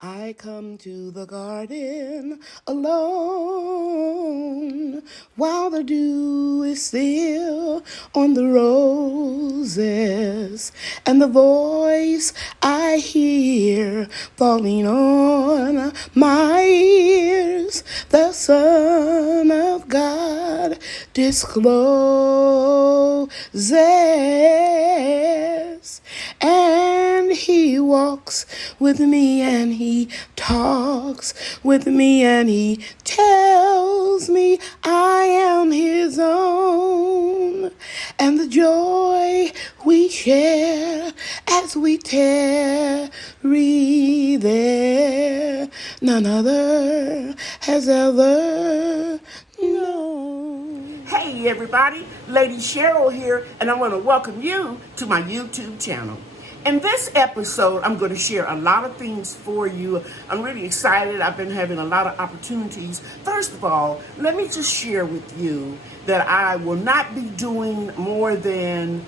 I come to the garden alone while the dew is still on the roses, and the voice I hear falling on my ears, the Son of God discloses, and he walks with me and he talks with me and he tells me I am his own, and the joy we share as we tarry there none other has ever known. Hey everybody, Lady Cheryl here, and I want to welcome you to my YouTube channel. In this episode, I'm going to share a lot of things for you. I'm really excited. I've been having a lot of opportunities. First of all, let me just share with you that I will not be doing more than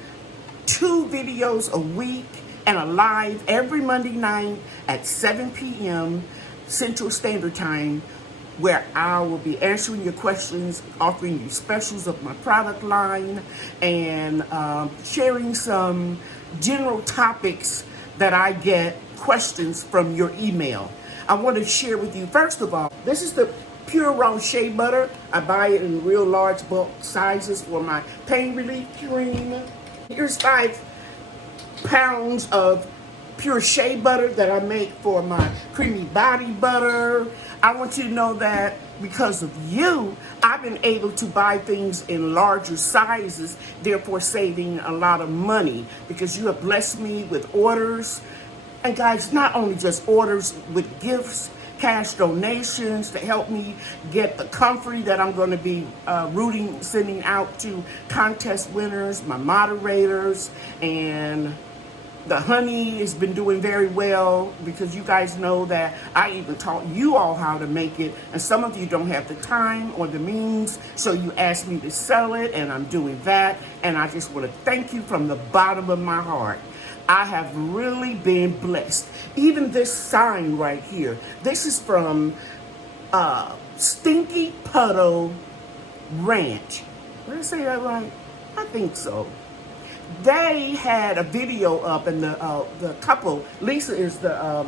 2 videos a week and a live every Monday night at 7 p.m. Central Standard Time, where I will be answering your questions, offering you specials of my product line, and sharing some general topics that I get questions from your email. I want to share with you, first of all, this is the pure raw shea butter. I buy it in real large bulk sizes for my pain relief cream. Here's 5 pounds of pure shea butter that I make for my creamy body butter. I want you to know that because of you, I've been able to buy things in larger sizes, therefore saving a lot of money, because you have blessed me with orders. And guys, not only just orders with gifts, cash donations to help me get the comfrey that I'm going to be sending out to contest winners, my moderators, and the honey has been doing very well, because you guys know that I even taught you all how to make it, and some of you don't have the time or the means, so you asked me to sell it, and I'm doing that, and I just want to thank you from the bottom of my heart. I have really been blessed. Even this sign right here, this is from Stinky Puddle Ranch. Did I say that right? I think so. They had a video up, and the couple, Lisa is the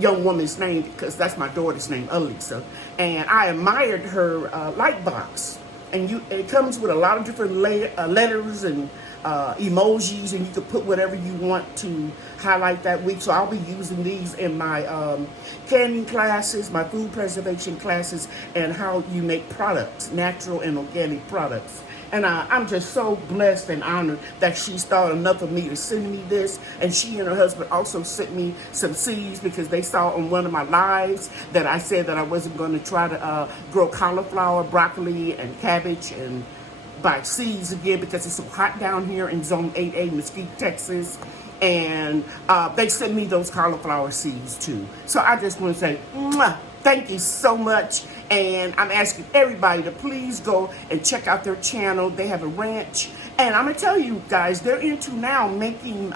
young woman's name, because that's my daughter's name, Alisa, and I admired her light box, and it comes with a lot of different letters and emojis, and you can put whatever you want to highlight that week. So I'll be using these in my canning classes, my food preservation classes, and how you make products, natural and organic products. And I'm just so blessed and honored that she's thought enough of me to send me this. And she and her husband also sent me some seeds, because they saw on one of my lives that I said that I wasn't going to try to grow cauliflower, broccoli, and cabbage and buy seeds again, because it's so hot down here in Zone 8A, Mesquite, Texas. And they sent me those cauliflower seeds too. So I just want to say, mwah, thank you so much. And I'm asking everybody to please go and check out their channel. They have a ranch. And I'm going to tell you guys, they're into now making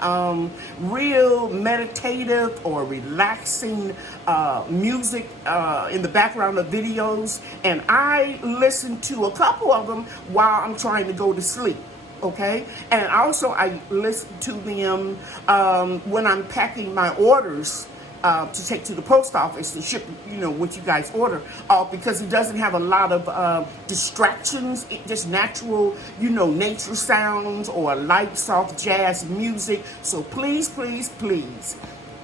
real meditative or relaxing music in the background of videos. And I listen to a couple of them while I'm trying to go to sleep. Okay, and also I listen to them when I'm packing my orders to take to the post office to ship, what you guys order off, because it doesn't have a lot of distractions, just natural, nature sounds or light, soft jazz music. So please, please, please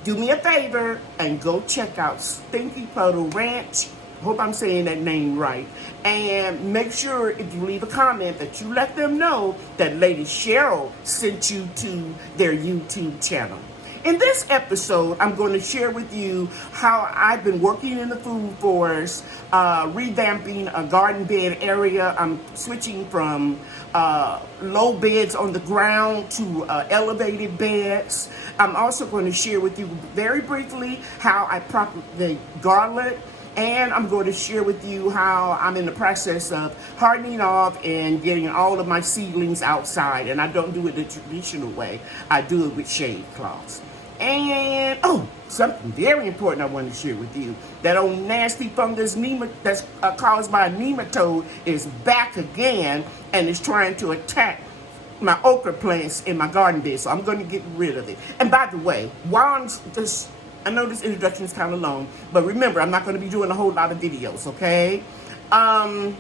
do me a favor and go check out Stinky Puddle Ranch. Hope I'm saying that name right. And make sure if you leave a comment that you let them know that Lady Cheryl sent you to their YouTube channel. In this episode, I'm going to share with you how I've been working in the food forest, revamping a garden bed area. I'm switching from low beds on the ground to elevated beds. I'm also going to share with you very briefly how I propagate garlic. And I'm going to share with you how I'm in the process of hardening off and getting all of my seedlings outside. And I don't do it the traditional way. I do it with shade cloths. And, oh, something very important I want to share with you. That old nasty fungus that's caused by a nematode is back again and is trying to attack my okra plants in my garden bed. So I'm going to get rid of it. And by the way, while I know this introduction is kind of long, but remember, I'm not going to be doing a whole lot of videos, okay? I'm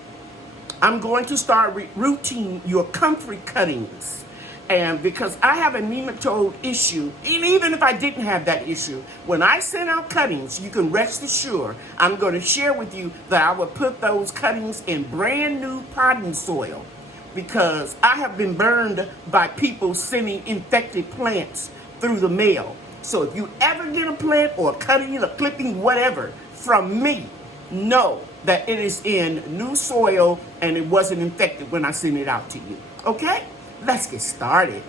going to start routing your comfrey cuttings. And because I have a nematode issue, and even if I didn't have that issue, when I send out cuttings, you can rest assured, I'm going to share with you that I will put those cuttings in brand new potting soil. Because I have been burned by people sending infected plants through the mail. So if you ever get a plant or a cutting, a clipping, whatever, from me, know that it is in new soil and it wasn't infected when I send it out to you. Okay? Let's get started.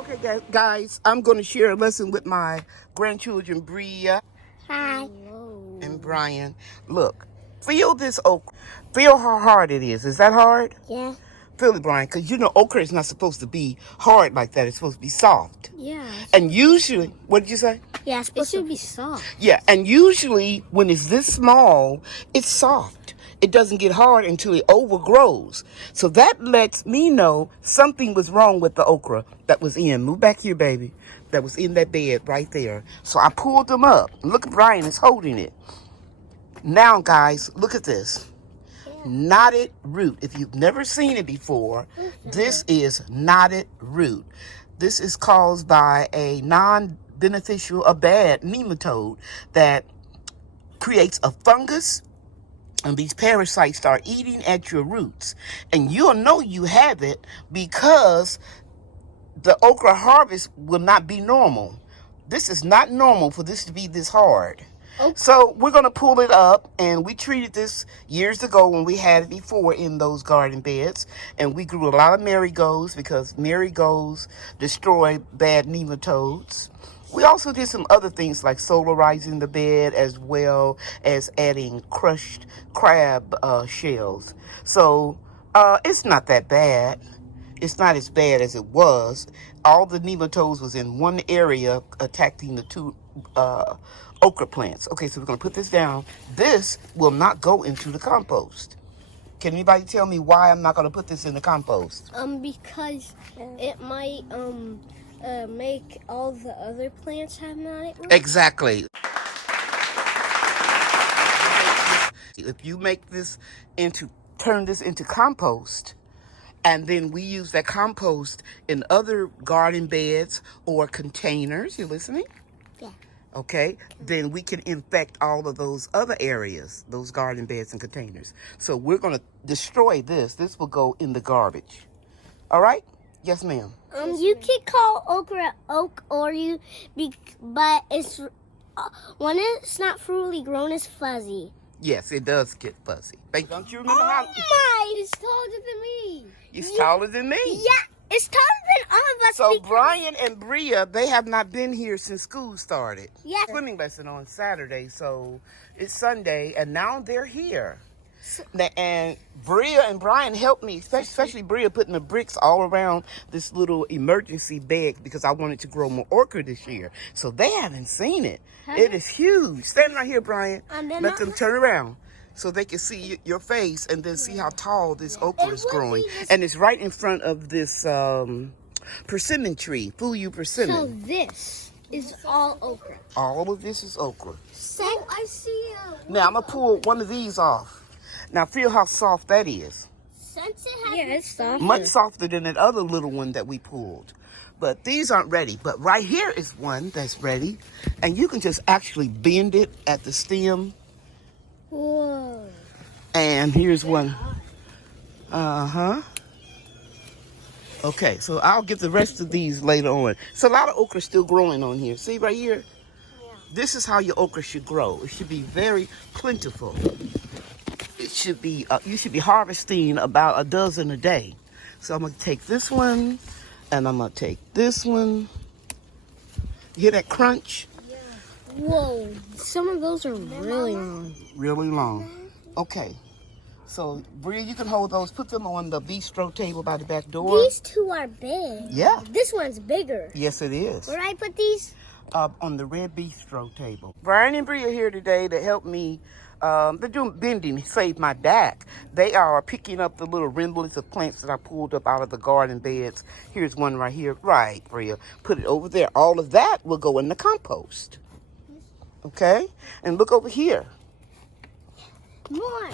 Okay, guys, I'm going to share a lesson with my grandchildren, Bria. Hi. And Brian. Look, feel this okra. Feel how hard it is. Is that hard? Yeah. Feel it, Brian, because you know okra is not supposed to be hard like that. It's supposed to be soft. Yeah. And usually, what did you say? Yeah, it should be soft. Yeah, and usually when it's this small, it's soft. It doesn't get hard until it overgrows. So that lets me know something was wrong with the okra that was in. Move back here, baby. That was in that bed right there. So I pulled them up. Look, Brian is holding it. Now, guys, look at this. Knotted root. If you've never seen it before, this is knotted root. This is caused by a non-beneficial, a bad nematode that creates a fungus, and these parasites start eating at your roots. And you'll know you have it because the okra harvest will not be normal. This is not normal for this to be this hard. Okay. So we're going to pull it up, and we treated this years ago when we had it before in those garden beds, and we grew a lot of marigolds because marigolds destroy bad nematodes. We also did some other things like solarizing the bed as well as adding crushed crab shells. So it's not that bad. It's not as bad as it was. All the nematodes was in one area attacking the two okra plants. Okay, so we're going to put this down. This will not go into the compost. Can anybody tell me why I'm not going to put this in the compost? Because it might make all the other plants have knotted roots. Exactly. If you make this turn this into compost, and then we use that compost in other garden beds or containers, you listening? Yeah. Okay, then we can infect all of those other areas, those garden beds and containers. So we're going to destroy this. This will go in the garbage. All right? Yes, ma'am. You can call okra oak, but it's when it's not fully grown, it's fuzzy. Yes, it does get fuzzy. Don't you remember how? Oh my! It's taller than me. It's taller than me. Yeah, it's taller than all of us. So Brian and Bria, they have not been here since school started. Yeah. Swimming lesson on Saturday, so it's Sunday, and now they're here. And Bria and Brian helped me, especially Bria, putting the bricks all around this little emergency bed because I wanted to grow more okra this year. So they haven't seen it. It is huge. Stand right here, Brian. Let them turn around so they can see your face and then see how tall this okra is growing. And it's right in front of this persimmon tree, Fuyu persimmon. So this is all okra. All of this is okra. So I see. Now I'm gonna pull one of these off. Now feel how soft that is. Since it has it's soft. Much softer than that other little one that we pulled. But these aren't ready. But right here is one that's ready. And you can just actually bend it at the stem. Whoa. And here's one. Uh-huh. Okay, so I'll get the rest of these later on. So a lot of okra still growing on here. See right here? Yeah. This is how your okra should grow. It should be very plentiful. It should be, you should be harvesting about a dozen a day. So I'm going to take this one, and I'm going to take this one. You hear that crunch? Yeah. Whoa, some of those are really long. Really long. Okay. So, Bria, you can hold those. Put them on the bistro table by the back door. These two are big. Yeah. This one's bigger. Yes, it is. Where do I put these? On the red bistro table. Brian and Bria are here today to help me. They're doing bending, save my back. They are picking up the little remnants of plants that I pulled up out of the garden beds. Here's one right here. Right, Bria. Put it over there. All of that will go in the compost. Okay? And look over here. More.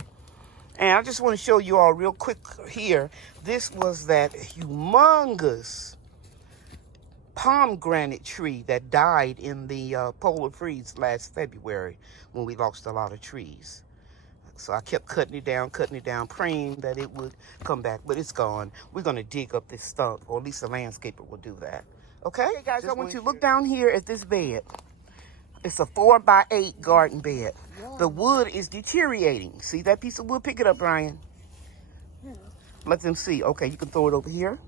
And I just want to show you all real quick here. This was that humongous pomegranate tree that died in the polar freeze last February when we lost a lot of trees. So I kept cutting it down, praying that it would come back, but it's gone. We're going to dig up this stump, or at least the landscaper will do that. Okay, guys, just I want you to look down here at this bed. It's a 4x8 garden bed. The wood is deteriorating. See that piece of wood? Pick it up, Brian. Let them see. Okay, you can throw it over here.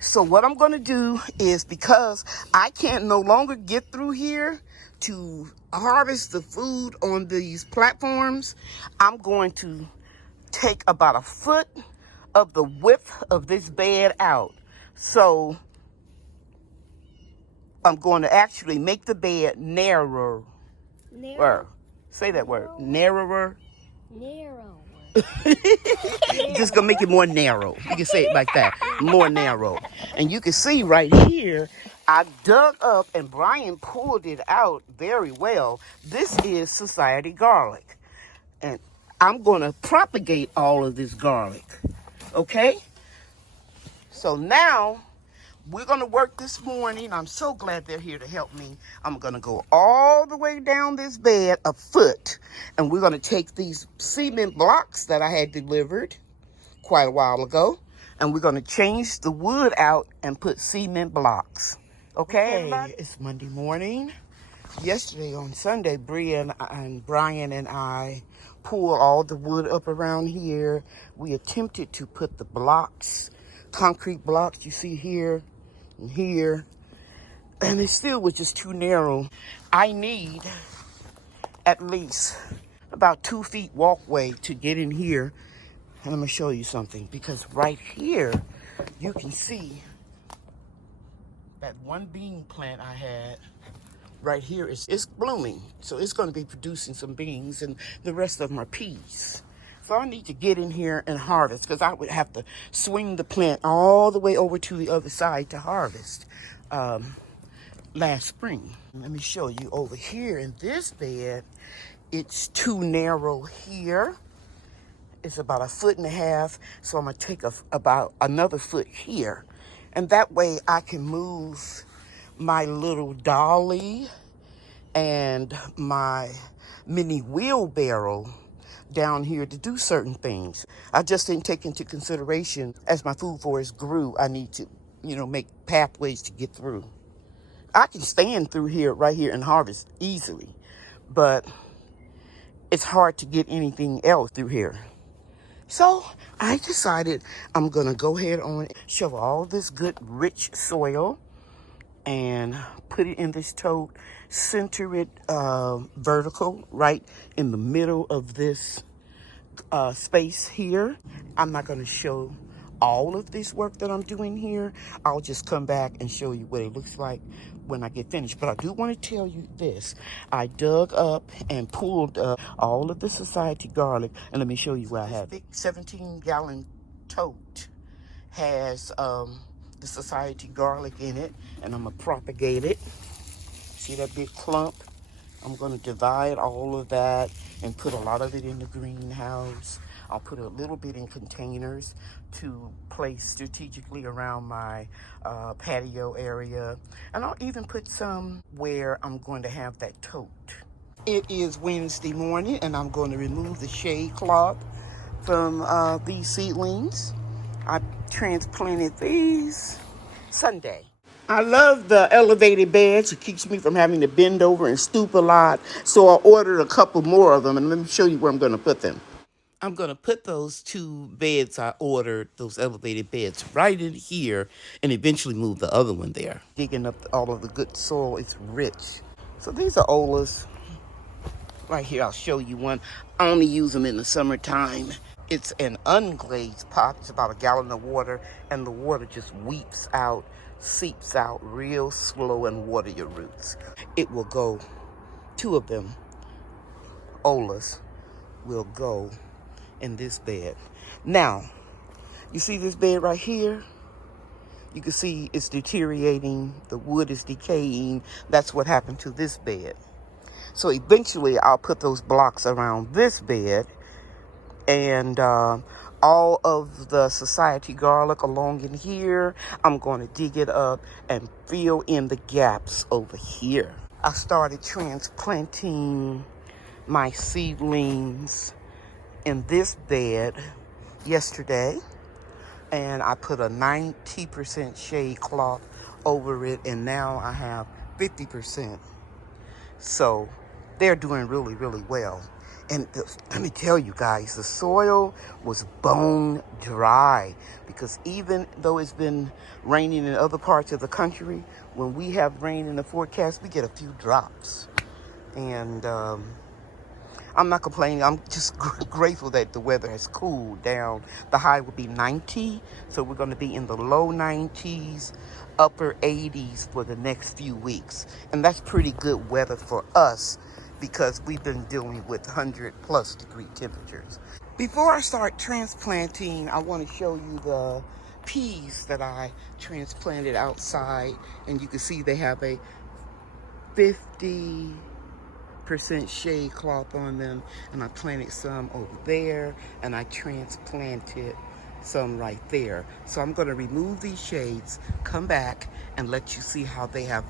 So what I'm going to do is, because I can't no longer get through here to harvest the food on these platforms, I'm going to take about a foot of the width of this bed out. So I'm going to actually make the bed narrower. Narrow. Say that word. Narrower. Narrow. Just gonna make it more narrow. You can say it like that. More narrow. And you can see right here, I dug up and Brian pulled it out very well. This is Society Garlic. And I'm gonna propagate all of this garlic. Okay? So now we're going to work this morning. I'm so glad they're here to help me. I'm going to go all the way down this bed a foot. And we're going to take these cement blocks that I had delivered quite a while ago. And we're going to change the wood out and put cement blocks. Okay? It's Monday morning. Yesterday on Sunday, Bria and Brian and I pulled all the wood up around here. We attempted to put the blocks, concrete blocks you see here, and here, and it still was just too narrow. I need at least about 2 feet walkway to get in here. And I'm gonna show you something, because right here you can see that one bean plant I had right here it's blooming, so it's going to be producing some beans, and the rest of them are peas. So I need to get in here and harvest, because I would have to swing the plant all the way over to the other side to harvest last spring. Let me show you over here in this bed. It's too narrow here. It's about 1.5 feet. So I'm going to take about another foot here. And that way I can move my little dolly and my mini wheelbarrow down here to do certain things. I just didn't take into consideration, as my food forest grew, I need to, make pathways to get through. I can stand through here, right here, and harvest easily, but it's hard to get anything else through here. So I decided I'm gonna go ahead on shovel all this good rich soil and put it in this tote, center it vertical right in the middle of this space here. I'm not going to show all of this work that I'm doing here. I'll just come back and show you what it looks like when I get finished. But I do want to tell you this. I dug up and pulled all of the Society Garlic, and let me show you where I have it. 17-gallon tote has the Society Garlic in it, and I'm gonna propagate it. See that big clump? I'm gonna divide all of that and put a lot of it in the greenhouse. I'll put a little bit in containers to place strategically around my patio area, and I'll even put some where I'm going to have that tote. It is Wednesday morning, and I'm going to remove the shade cloth from these seedlings. I transplanted these Sunday. I love the elevated beds. It keeps me from having to bend over and stoop a lot. So I ordered a couple more of them, and let me show you where I'm going to put them. I'm going to put those 2 beds I ordered, those elevated beds, right in here, and eventually move the other one there. Digging up all of the good soil. It's rich. So these are Ola's. Right here, I'll show you one. I only use them in the summertime. It's an unglazed pot. It's about a gallon of water, and the water just weeps out, seeps out real slow and water your roots. It will go, 2 of them, Olas, will go in this bed. Now, you see this bed right here? You can see it's deteriorating. The wood is decaying. That's what happened to this bed. So eventually I'll put those blocks around this bed, and all of the society garlic along in here, I'm going to dig it up and fill in the gaps over here. I started transplanting my seedlings in this bed yesterday, and I put a 90% shade cloth over it, and now I have 50%. So they're doing really, really well. And let me tell you guys, the soil was bone dry, because even though it's been raining in other parts of the country, when we have rain in the forecast, we get a few drops. And I'm not complaining. I'm just grateful that the weather has cooled down. The high will be 90, so we're going to be in the low 90s, upper 80s for the next few weeks. And that's pretty good weather for us, because we've been dealing with 100+ degree temperatures. Before I start transplanting, I want to show you the peas that I transplanted outside. And you can see they have a 50% shade cloth on them, and I planted some over there, and I transplanted some right there. So I'm going to remove these shades, come back, and let you see how they have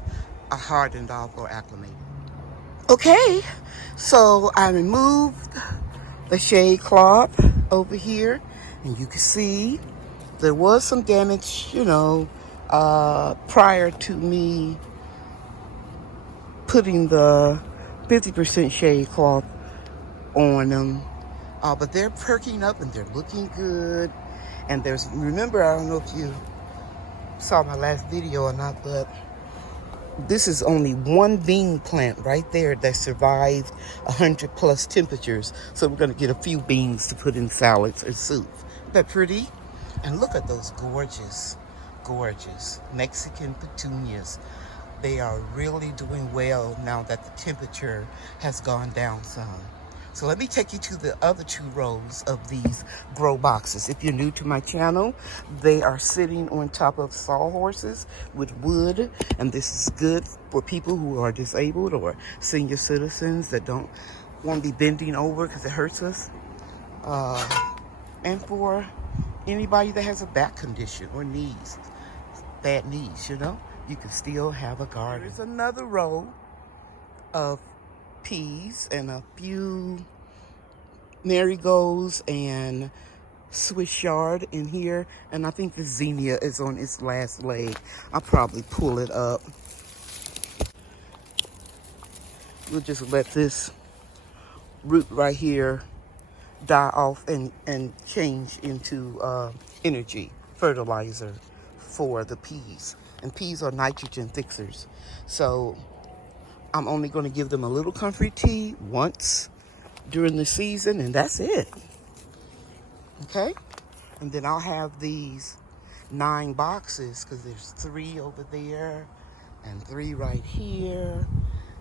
hardened off or acclimated. Okay, so I removed the shade cloth over here, and you can see there was some damage, prior to me putting the 50% shade cloth on them. But they're perking up and they're looking good. And remember, I don't know if you saw my last video or not, but this is only one bean plant right there that survived 100+ temperatures. So we're gonna get a few beans to put in salads or soup. Isn't that pretty? And look at those gorgeous, gorgeous Mexican petunias. They are really doing well now that the temperature has gone down some. So let me take you to the other 2 rows of these grow boxes. If you're new to my channel, they are sitting on top of sawhorses with wood. And this is good for people who are disabled or senior citizens that don't want to be bending over because it hurts us. And for anybody that has a back condition or knees, bad knees, you can still have a garden. There's another row of peas and a few marigolds and Swiss chard in here, and I think the zinnia is on its last leg. I'll probably pull it up. We'll just let this root right here die off and change into energy, fertilizer for the peas. And peas are nitrogen fixers. So I'm only going to give them a little comfort tea once during the season, and that's it. Okay? And then I'll have these 9 boxes, because there's 3 over there, and 3 right here,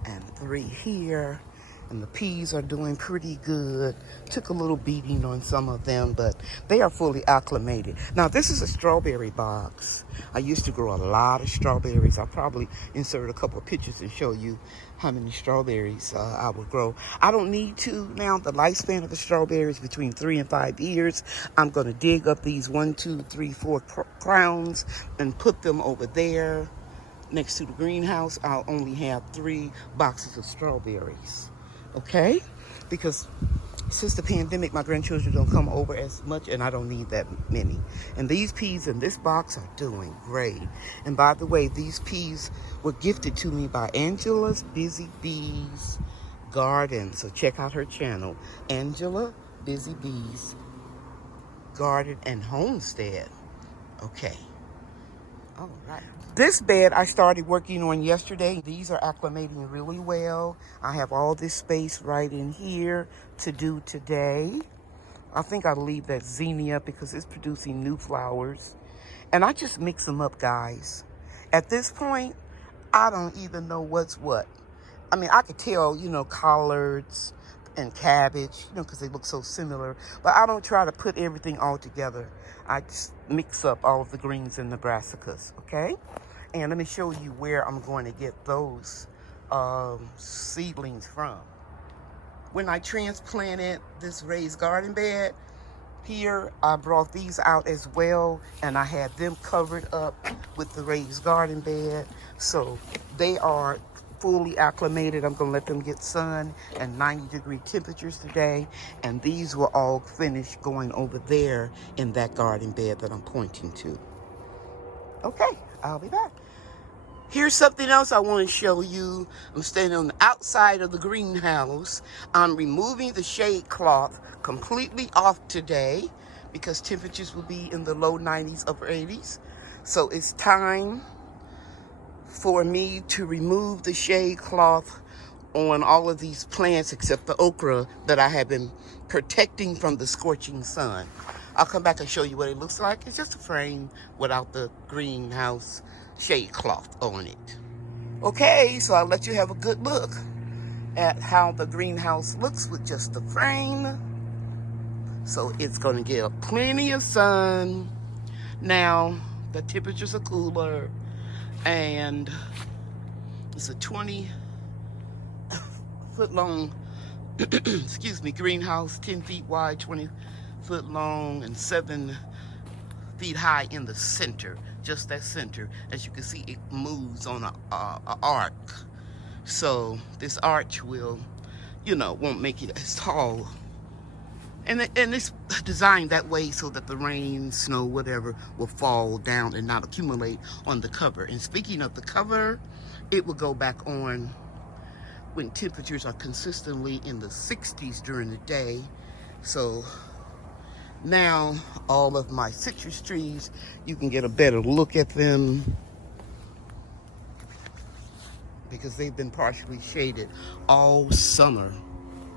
and 3 here. And the peas are doing pretty good. Took a little beating on some of them, but they are fully acclimated. Now, this is a strawberry box. I used to grow a lot of strawberries. I'll probably insert a couple of pictures and show you how many strawberries I would grow. I don't need to now. The lifespan of the strawberry is between 3 and 5 years. I'm going to dig up these 1, 2, 3, 4 crowns and put them over there next to the greenhouse. I'll only have 3 boxes of strawberries. Okay? Because since the pandemic, my grandchildren don't come over as much, and I don't need that many. And these peas in this box are doing great. And by the way, these peas were gifted to me by Angela's Busy Bees Garden. So check out her channel, Angela Busy Bees Garden and Homestead. Okay. All right. This bed I started working on yesterday. These are acclimating really well. I have all this space right in here to do today. I think I'll leave that zinnia because it's producing new flowers. And I just mix them up, guys. At this point, I don't even know what's what. I mean, I could tell, collards and cabbage, because they look so similar. But I don't try to put everything all together. I just mix up all of the greens and the brassicas, okay? And let me show you where I'm going to get those seedlings from. When I transplanted this raised garden bed here, I brought these out as well, and I had them covered up with the raised garden bed. So they are fully acclimated. I'm gonna let them get sun and 90-degree temperatures today, and these will all finish going over there in that garden bed that I'm pointing to. Okay, I'll be back. Here's something else I want to show you. I'm standing on the outside of the greenhouse. I'm removing the shade cloth completely off today because temperatures will be in the low 90s, upper 80s. So it's time for me to remove the shade cloth on all of these plants except the okra that I have been protecting from the scorching sun. I'll come back and show you what it looks like. It's just a frame without the greenhouse shade cloth on it. Okay, so I'll let you have a good look at how the greenhouse looks with just the frame. So it's going to get plenty of sun. Now, the temperatures are cooler, and it's a 20-foot long excuse me, greenhouse, 10 feet wide, 20 foot long, and 7 feet high in the center, just that center. As you can see, it moves on a arc. So this arch will, won't make it as tall. And it's designed that way so that the rain, snow, whatever, will fall down and not accumulate on the cover. And speaking of the cover, it will go back on when temperatures are consistently in the 60s during the day. So now all of my citrus trees, you can get a better look at them because they've been partially shaded all summer.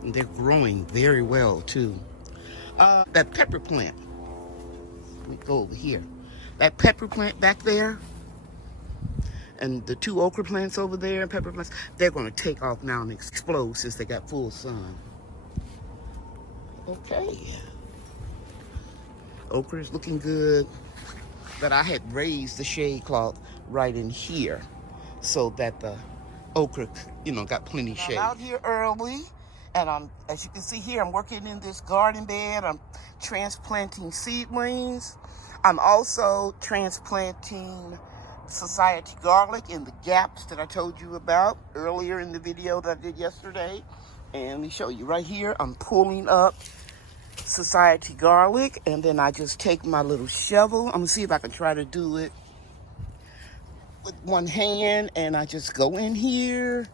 And they're growing very well too. That pepper plant, let me go over here. That pepper plant back there, and the 2 okra plants over there, pepper plants, they're going to take off now and explode since they got full sun. Okay. Okra is looking good, but I had raised the shade cloth right in here so that the okra, got plenty of shade. I'm out here early, and as you can see here, I'm working in this garden bed. I'm transplanting seedlings. I'm also transplanting Society Garlic in the gaps that I told you about earlier in the video that I did yesterday. And let me show you right here. I'm pulling up Society Garlic, and then I just take my little shovel. I'm gonna see if I can try to do it with one hand, and I just go in here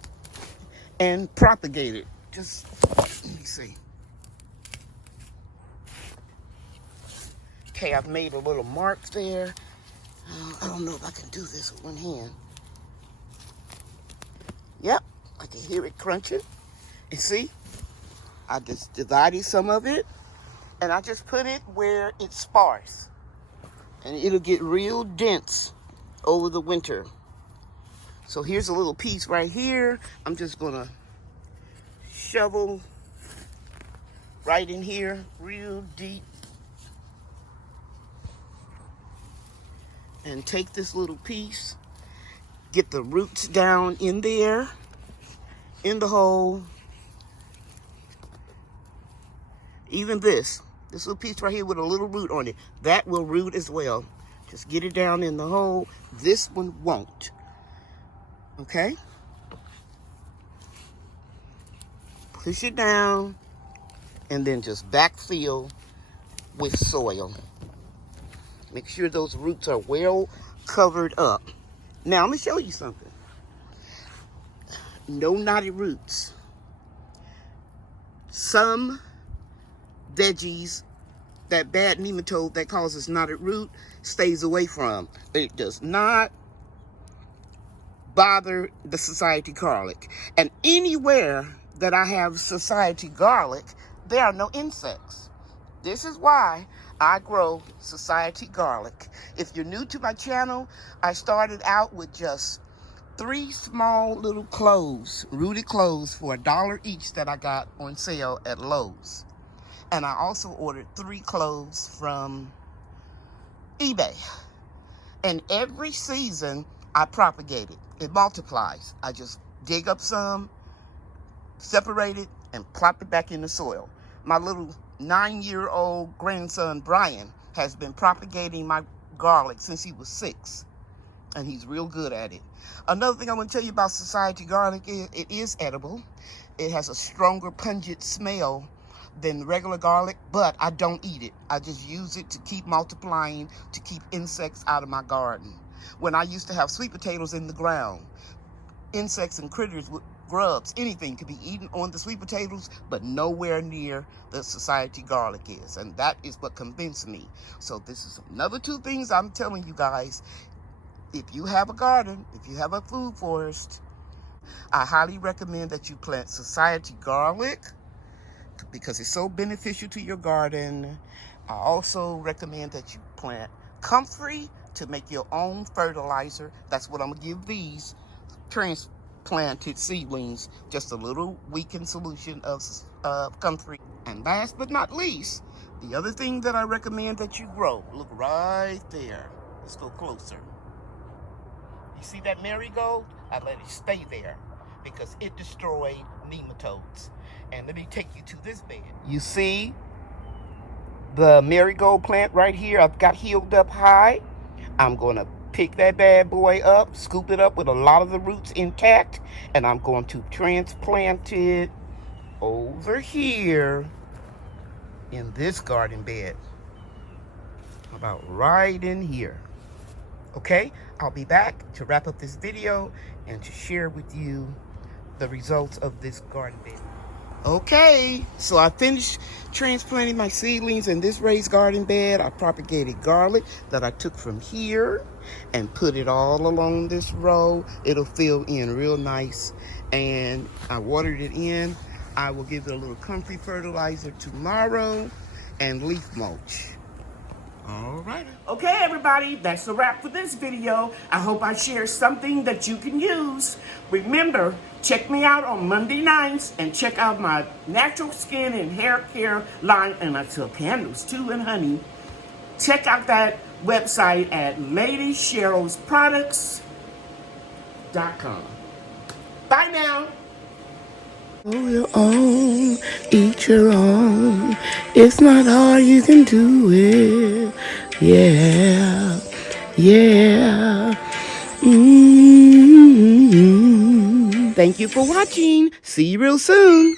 and propagate it. Just, let me see. Okay, I've made a little mark there. I don't know if I can do this with one hand. Yep, I can hear it crunching. You see? I just divided some of it, and I just put it where it's sparse. And it'll get real dense over the winter. So here's a little piece right here. I'm just gonna shovel right in here, real deep. And take this little piece, get the roots down in there, in the hole. Even this little piece right here with a little root on it, that will root as well. Just get it down in the hole. This one won't. Okay? Push it down, and then just backfill with soil. Make sure those roots are well covered up. Now, I'm going to show you something. No knotted roots. Some veggies, that bad nematode that causes knotted root stays away from. It does not bother the society garlic. And anywhere that I have society garlic, there are no insects. This is why I grow society garlic. If you're new to my channel, I started out with just 3 small little cloves, rooted cloves for $1 each that I got on sale at Lowe's. And I also ordered 3 cloves from eBay. And every season I propagate it. It multiplies. I just dig up some, separate it, and plop it back in the soil. My little 9-year-old grandson, Brian, has been propagating my garlic since he was 6. And he's real good at it. Another thing I want to tell you about society garlic is it is edible. It has a stronger pungent smell than regular garlic, but I don't eat it. I just use it to keep multiplying, to keep insects out of my garden. When I used to have sweet potatoes in the ground, insects and critters, grubs, anything could be eaten on the sweet potatoes, but nowhere near the society garlic is. And that is what convinced me. So this is another 2 things I'm telling you guys. If you have a garden, if you have a food forest, I highly recommend that you plant society garlic because it's so beneficial to your garden. I also recommend that you plant comfrey to make your own fertilizer. That's what I'm going to give these transplanted seedlings, just a little weakened solution of comfrey. And last but not least, the other thing that I recommend that you grow, look right there. Let's go closer. You see that marigold? I let it stay there because it destroyed nematodes. And let me take you to this bed. You see the marigold plant right here? I've got healed up high. I'm going to pick that bad boy up, scoop it up with a lot of the roots intact, and I'm going to transplant it over here in this garden bed. About right in here. Okay, I'll be back to wrap up this video and to share with you the results of this garden bed. Okay, so I finished transplanting my seedlings in this raised garden bed. I propagated garlic that I took from here and put it all along this row. It'll fill in real nice, and I watered it in. I will give it a little comfrey fertilizer tomorrow and leaf mulch. All right. Okay, everybody, that's a wrap for this video. I hope I shared something that you can use. Remember, check me out on Monday nights and check out my natural skin and hair care line. And I sell candles too and honey. Check out that website at LadyCherylsNaturalProducts.com. Bye now. Grow your own, eat your own. It's not hard, you can do it. Yeah, yeah. Thank you for watching. See you real soon.